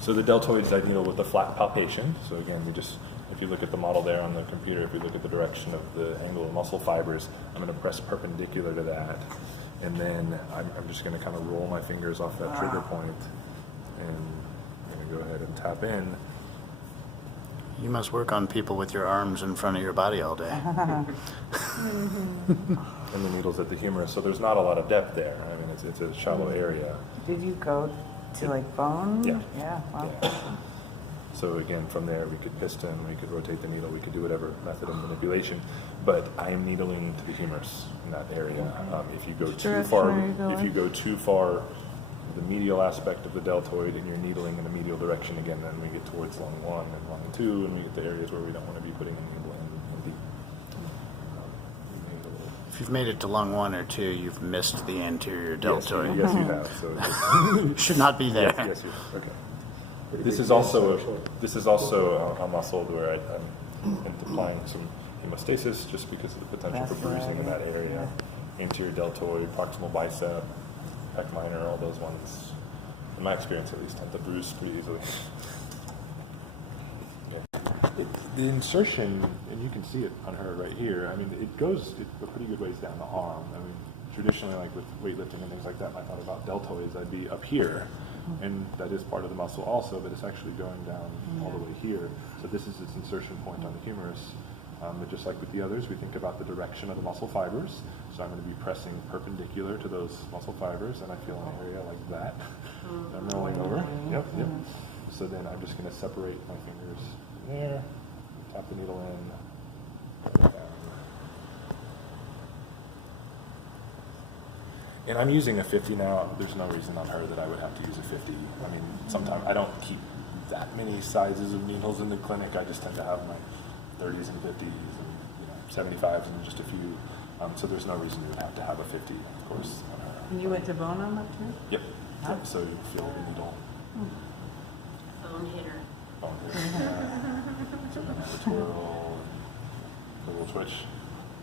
So the deltoids I needle with a flat palpation. So again, if you look at the model there on the computer, if we look at the direction of the angle of muscle fibers, I'm going to press perpendicular to that. And then I'm just going to kind of roll my fingers off that trigger point, and I'm going to go ahead and tap in. You must work on people with your arms in front of your body all day. And the needle's at the humerus, so there's not a lot of depth there. I mean, it's a shallow area. Did you go to like bone? Yeah. Yeah. Wow. Yeah. So again, from there we could piston, we could rotate the needle, we could do whatever method of manipulation. But I am needling to the humerus in that area. If you go too far, the medial aspect of the deltoid, and you're needling in the medial direction again, then we get towards lung 1 and lung 2, and we get to areas where we don't want to be putting a needle in deep. If you've made it to lung 1 or 2, you've missed the anterior deltoid. Yes, you have. So Should not be there. yes, you have. Okay. This is also a muscle where I'm applying some hemostasis just because of the potential for bruising in that area. Anterior deltoid, proximal bicep, pec minor, all those ones, in my experience at least, tend to bruise pretty easily. Yeah. The insertion, and you can see it on her right here, I mean, it goes a pretty good ways down the arm. I mean, traditionally, like with weightlifting and things like that, when I thought about deltoids, I'd be up here. And that is part of the muscle also, but it's actually going down all the way here. So this is its insertion point on the humerus. But just like with the others, we think about the direction of the muscle fibers. So I'm going to be pressing perpendicular to those muscle fibers, and I feel an area like that. I'm rolling over. Yep. So then I'm just going to separate my fingers there, tap the needle in, put it down. And I'm using a 50 now. There's no reason on her that I would have to use a 50. I mean, sometimes I don't keep that many sizes of needles in the clinic. I just tend to have my 30s and 50s and 75s and just a few. So there's no reason you would have to have a 50, of course, on her. You went to bone on that too? Yep. Yep. So you feel the needle. Bone hitter. Bone hitter. Yeah. So then I have a twirl, a little twitch.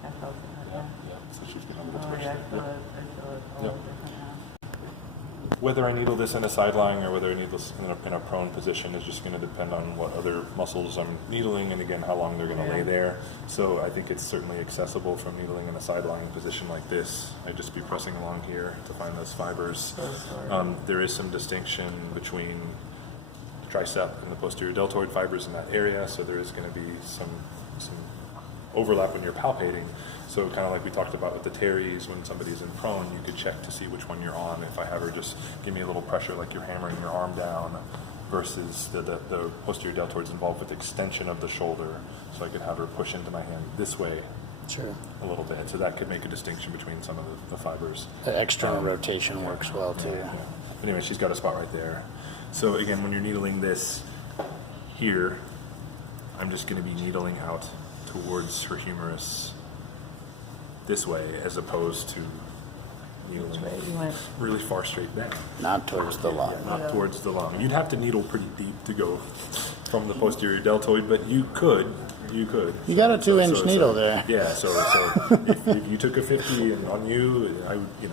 I felt it. Yeah. So she's getting a little twitch I there. feel it. I feel it all different now. Whether I needle this in a side lying or whether I needle this in a prone position is just going to depend on what other muscles I'm needling and again how long they're going to lay there. So I think it's certainly accessible from needling in a side lying position like this. I'd just be pressing along here to find those fibers. There is some distinction between the tricep and the posterior deltoid fibers in that area, so there is going to be some overlap when you're palpating. So kind of like we talked about with the teres, when somebody's in prone, you could check to see which one you're on. If I have her just give me a little pressure like you're hammering your arm down versus the posterior deltoids involved with extension of the shoulder. So I could have her push into my hand this way a little bit. So that could make a distinction between some of the fibers. The external rotation works well too. Yeah. Anyway, she's got a spot right there. So again, when you're needling this here, I'm just going to be needling out towards her humerus this way as opposed to needling really far straight down. Not towards the lung. Not towards the lung. You'd have to needle pretty deep to go from the posterior deltoid, but you could. You got a 2-inch needle there. Yeah, so if you took a 50 and on you, I would,